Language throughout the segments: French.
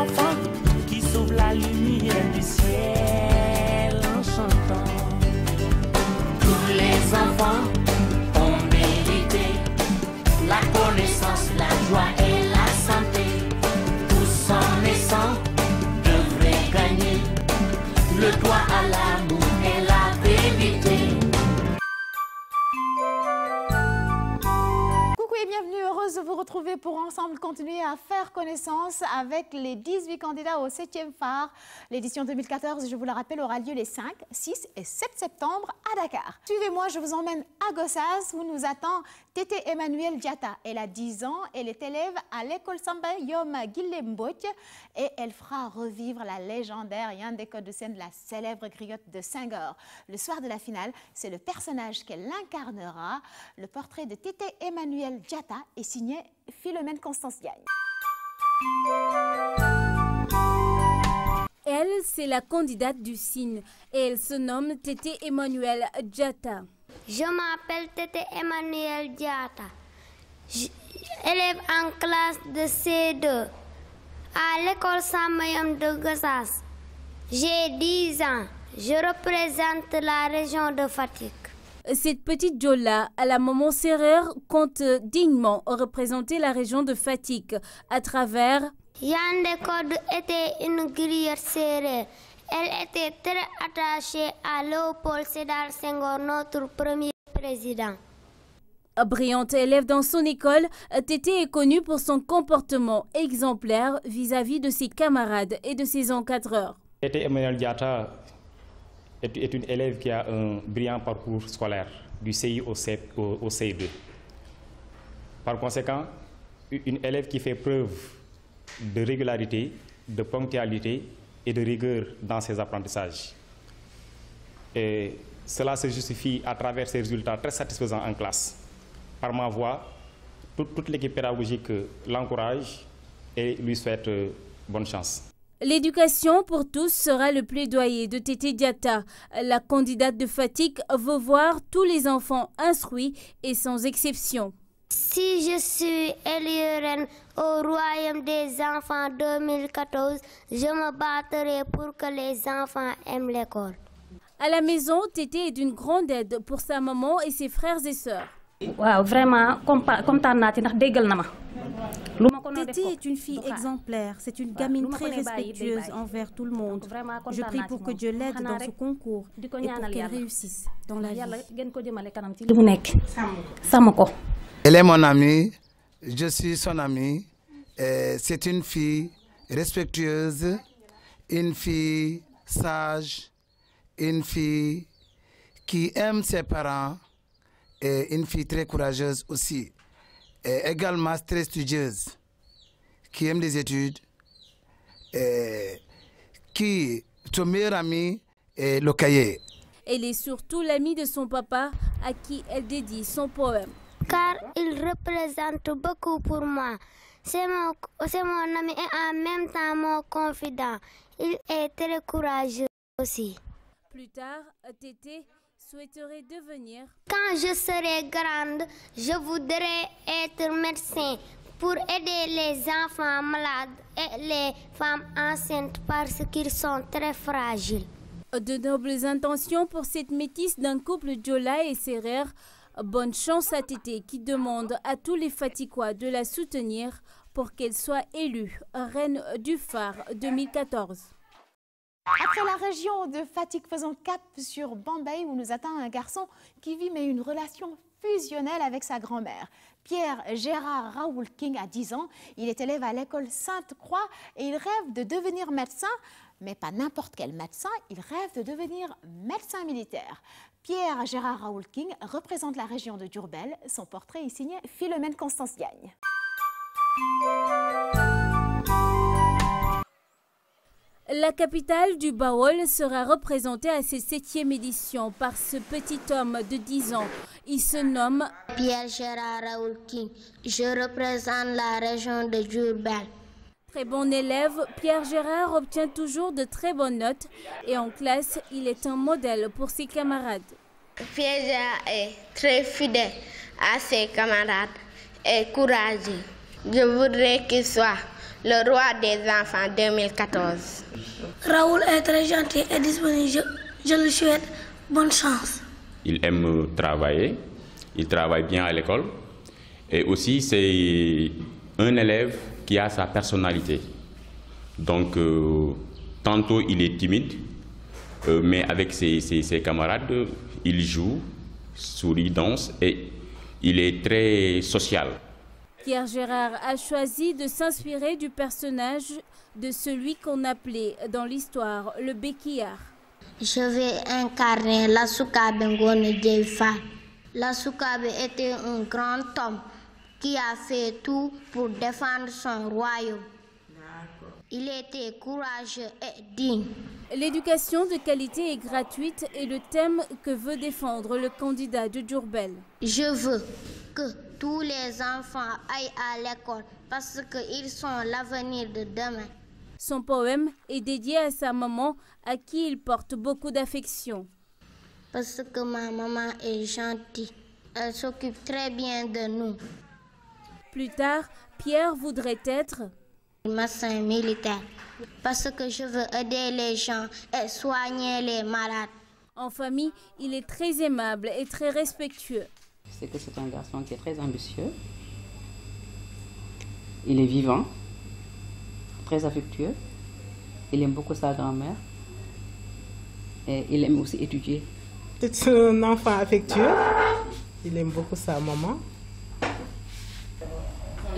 enfants qui sauvent la lumière du ciel en chantant. Tous les enfants ont mérité la connaissance, la joie et la santé. Tous en naissant devraient gagner le droit à l'amour et la vérité. Et bienvenue, heureuse de vous retrouver pour ensemble continuer à faire connaissance avec les 18 candidats au 7e phare. L'édition 2014, je vous le rappelle, aura lieu les 5, 6 et 7 septembre à Dakar. Suivez-moi, je vous emmène à Gossas où nous attend Tété Emmanuel Diatta. Elle a 10 ans, elle est élève à l'école Samba Yom Guilembot et elle fera revivre la légendaire Yandé Codoucène de la célèbre griotte de Senghor. Le soir de la finale, c'est le personnage qu'elle incarnera. Le portrait de Tété Emmanuel Diatta est signé Philomène Constance Diagne. Elle, c'est la candidate du CIN et elle se nomme Tété Emmanuel Diatta. Je m'appelle Tété Emmanuel Diatta. Élève en classe de C2 à l'école Samayam de Gossas. J'ai 10 ans. Je représente la région de Fatick. Cette petite Jola, à la maman Serreur, compte dignement représenter la région de Fatick à travers... Yandé Codou était une griotte sérère. Elle était très attachée à Léopold Sédar Senghor, notre premier président. Brillante élève dans son école, Tété est connue pour son comportement exemplaire vis-à-vis de ses camarades et de ses encadreurs. Tété Emmanuel Diatta est une élève qui a un brillant parcours scolaire du CI au CI2. Par conséquent, une élève qui fait preuve de régularité, de ponctualité et de rigueur dans ses apprentissages. Et cela se justifie à travers ses résultats très satisfaisants en classe. Par ma voix, toute l'équipe pédagogique l'encourage et lui souhaite bonne chance. L'éducation pour tous sera le plaidoyer de Tété Diatta. La candidate de Fatick veut voir tous les enfants instruits et sans exception. Si je suis élue reine au Royaume des enfants 2014, je me battrai pour que les enfants aiment l'école. À la maison, Tété est d'une grande aide pour sa maman et ses frères et sœurs. Wow, vraiment, Tété est une fille exemplaire, c'est une gamine très respectueuse envers tout le monde. Je prie pour que Dieu l'aide dans ce concours et pour qu'elle réussisse dans la vie. Elle est mon amie, je suis son amie. C'est une fille respectueuse, une fille sage, une fille qui aime ses parents et une fille très courageuse aussi. Et également très studieuse, qui aime les études, qui son meilleur ami est le cahier. Elle est surtout l'amie de son papa à qui elle dédie son poème. Car il représente beaucoup pour moi. C'est mon ami et en même temps mon confident. Il est très courageux aussi. Plus tard, Tété souhaiterait devenir... Quand je serai grande, je voudrais être médecin pour aider les enfants malades et les femmes enceintes parce qu'ils sont très fragiles. De nobles intentions pour cette métisse d'un couple Jola et Serrère. Bonne chance à Tété qui demande à tous les Fatickois de la soutenir pour qu'elle soit élue reine du phare 2014. Après la région de Fatick, faisons cap sur Bambey où nous attend un garçon qui vit mais une relation fusionnelle avec sa grand-mère. Pierre Gérard Raoul King a 10 ans, il est élève à l'école Sainte-Croix et il rêve de devenir médecin, mais pas n'importe quel médecin, il rêve de devenir médecin militaire. Pierre Gérard Raoul King représente la région de Diourbel, son portrait est signé Philomène Constance Diagne. La capitale du Baol sera représentée à cette 7e édition par ce petit homme de 10 ans. Il se nomme Pierre Gérard Raoul King. Je représente la région de Diourbel. Très bon élève, Pierre Gérard obtient toujours de très bonnes notes et en classe, il est un modèle pour ses camarades. Pierre Gérard est très fidèle à ses camarades et courageux. Je voudrais qu'il soit le roi des enfants 2014. Raoul est très gentil et disponible. Je lui souhaite bonne chance. Il aime travailler, il travaille bien à l'école. Et aussi, c'est un élève qui a sa personnalité. Donc, tantôt il est timide, mais avec ses camarades, il joue, sourit, danse et il est très social. Pierre Gérard a choisi de s'inspirer du personnage de celui qu'on appelait dans l'histoire le Béquillard. Je vais incarner Lasoukabe Ngone Djeifa. Lasoukabe était un grand homme qui a fait tout pour défendre son royaume. Il était courageux et digne. L'éducation de qualité et gratuite est le thème que veut défendre le candidat de Diourbel. Je veux que tous les enfants aillent à l'école parce qu'ils sont l'avenir de demain. Son poème est dédié à sa maman à qui il porte beaucoup d'affection. Parce que ma maman est gentille, elle s'occupe très bien de nous. Plus tard, Pierre voudrait être médecin militaire parce que je veux aider les gens et soigner les malades. En famille, il est très aimable et très respectueux. C'est que c'est un garçon qui est très ambitieux. Il est vivant, très affectueux. Il aime beaucoup sa grand-mère et il aime aussi étudier. C'est un enfant affectueux. Il aime beaucoup sa maman.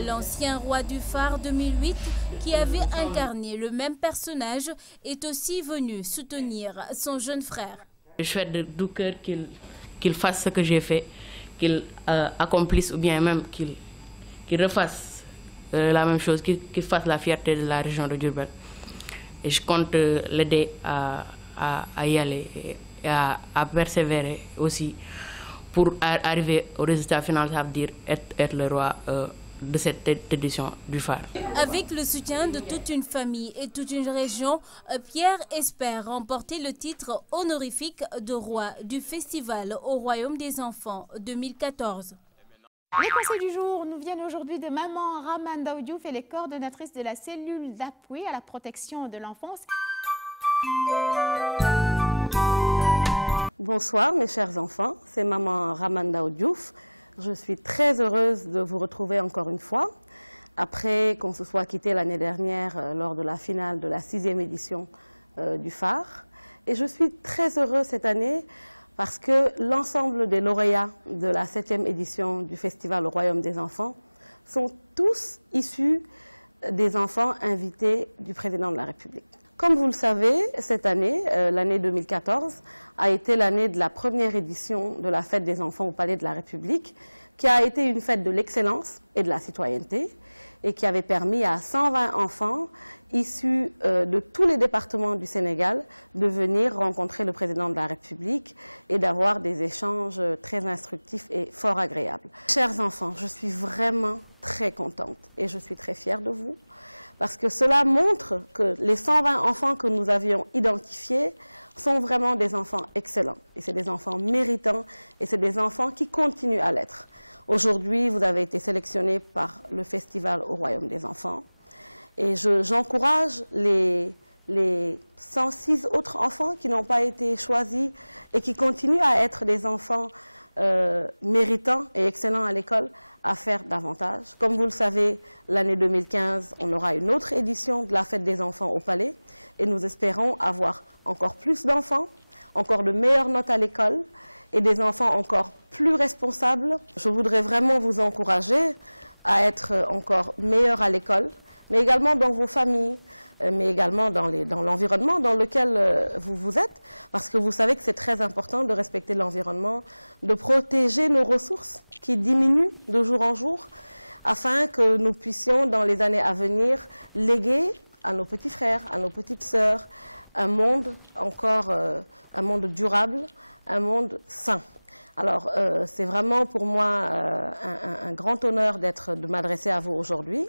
L'ancien roi du phare 2008, qui avait incarné le même personnage, est aussi venu soutenir son jeune frère. Je souhaite de tout cœur qu'il fasse ce que j'ai fait, qu'il accomplisse ou bien même qu'il refasse la même chose, qu'il fasse la fierté de la région de Diourbel. Et je compte l'aider à y aller et à persévérer aussi pour arriver au résultat final, ça veut dire être le roi de cette édition du phare. Avec le soutien de toute une famille et toute une région, Pierre espère remporter le titre honorifique de roi du festival au Royaume des Enfants 2014. Les conseils du jour nous viennent aujourd'hui de Maman Ramanda Diouf, elle est coordonnatrice de la cellule d'appui à la protection de l'enfance. Bonsoir mes chers enfants, c'est Maman Ramanda Diouf. Je suis très heureuse de vous retrouver encore une fois, après qu'on se soit quitté l'année dernière lors de la finale de la 6e édition du phare. Et je suis très heureuse cette année parce que l'ensemble des lauréats de la 7e édition du Festival au Royaume des Enfants sont tous issus des enfants invités du Président de la République. Comme vous le savez, cette année, l'année 2014, a été l'année de la première édition de la Fête des enfants au Palais de la République, qui a été une fête de l'excellence et de la citoyenneté, et qui avait permis à 120 enfants issus de tous les départements du Sénégal de venir rencontrer le Président de la République et d'avoir des échanges très instructifs et fort agréables. Chers enfants, je suis vraiment très contente et je suis très fière de vous, parce que cela montre que les 120 enfants que nous avions identifiés sont vraiment des enfants excellents. Et c'est des enfants méritants et c'est des enfants qui continuent à l'être. Aujourd'hui, vous avez été sélectionnés par le Festival au Royaume des Enfants. Et j'encourage les 106 autres enfants qui n'ont pas été choisis et qui continuent à être des enfants méritants et excellents à l'école à faire davantage. Comme vous le savez, l'année 2015, on aura une autre édition de la Fête des enfants au Palais et nous espérons avoir encore plus d'enfants, encore de meilleures notes à l'école et des enfants encore plus responsables. Je voudrais vraiment vous encourager à être encore meilleurs à l'école, mais également dans vos familles, mais également dans l'environnement dans lequel vous êtes, parce que vous savez que c'est très important de respecter l'environnement, de protéger nos ressources qui diminuent de jour en jour, afin que nous puissions, dans les années à venir, léguer à nos petits frères, à nos petites sœurs, un monde encore, un monde durable, un monde sain. Alors, c'est vraiment pour moi un grand honneur de m'adresser à vous aujourd'hui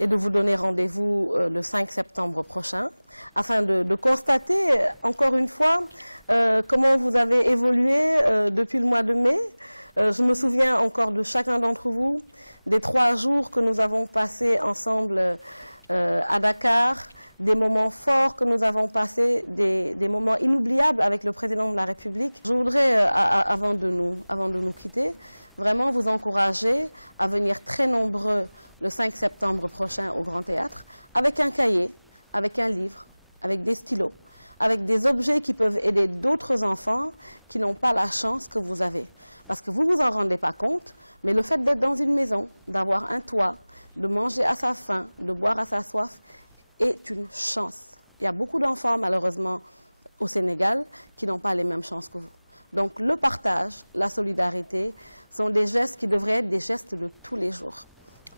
et de vous donner rendez-vous le 5 septembre prochain, afin de constater encore une fois comment vous avez évolué depuis le mois de mai. Je me souviens encore de chacun d'entre vous, des 3 jours que nous avons passés ensemble à Dakar, des moments forts que nous avons passés, des moments inoubliables avec le président de la République. Je voudrais, avant de nous quitter, vraiment vous encourager à venir très nombreux le 5 septembre prochain au Grand Théâtre, avec un cahier, avec un livre, avec des stylos, avec des objets qui peuvent aider d'autres enfants qui n'ont pas la chance que vous avez. Parce que vous ne vous en rendez pas compte, mais le fait d'être dans une maison, d'avoir un toit, de manger à sa faim, de boire à sa soif, est une chance. Il y a beaucoup d'enfants, malheureusement, au Sénégal, qui n'ont pas les mêmes chances que vous. Donc le partage, la solidarité, sont des gestes qui devraient être des gestes de tous les jours.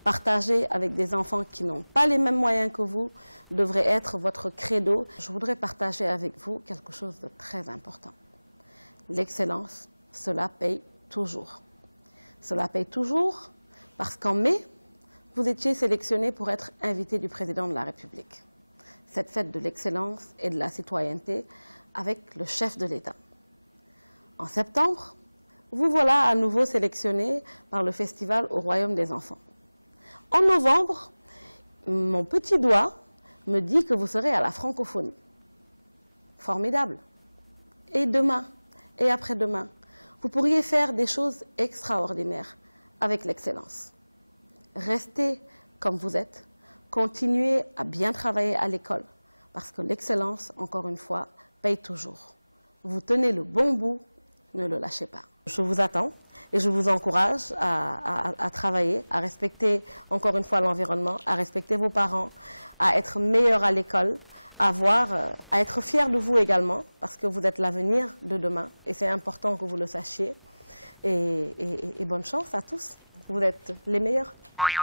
Partager avec des enfants qui n'ont pas les mêmes moyens que vous devrait être votre credo. Je voudrais partager avec vous quelque chose de très important. L'excellence, cela paye toujours. Cela paye toujours parce qu'en mai, vous étiez sélectionné pour être invité du président de la République. Cette fête de l'excellence et de la citoyenneté avec le chef de l'État. En septembre, vous voilà à nouveau sélectionné par le festival au Royaume des Enfants. En novembre, mon petit doigt me dit que vous serez à la francophonie. Formidable. Et demain, et après-demain, vous pourriez faire des choses extraordinaires avec l'excellence. Restez comme vous êtes, continuez à bien travailler à l'école, parce que l'excellence, encore une fois, paye toujours. Vous tenez le bon bout, ne le lâchez pas. Je vous attends et je vous encourage à travailler, à respecter encore une fois l'environnement, à respecter vos parents, à être meilleur à l'école, à être fier de vous également, parce que vous êtes l'avenir de demain et c'est important que vous le sachiez. Et bonne chance à tous, vous êtes les meilleurs.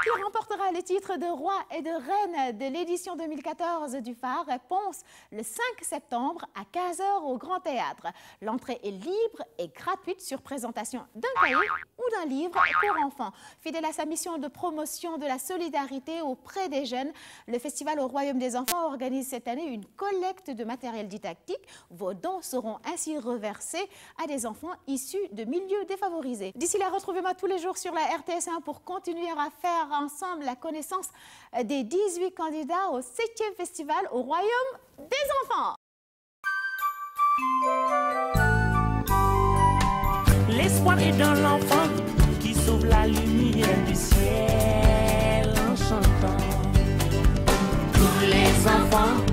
Qui remportera le titre de roi et de reine de l'édition 2014 du phare? Réponse le 5 septembre à 15 h au Grand Théâtre. L'entrée est libre et gratuite sur présentation d'un cahier ou d'un livre pour enfants. Fidèle à sa mission de promotion de la solidarité auprès des jeunes, le Festival au Royaume des Enfants organise cette année une collecte de matériel didactique. Vos dons seront ainsi reversés à des enfants issus de milieux défavorisés. D'ici là, retrouvez-moi tous les jours sur la RTS1 pour continuer à faire ensemble la connaissance des 18 candidats au 7e festival au Royaume des Enfants. L'espoir est dans l'enfant qui sauve la lumière du ciel en chantant. Tous les enfants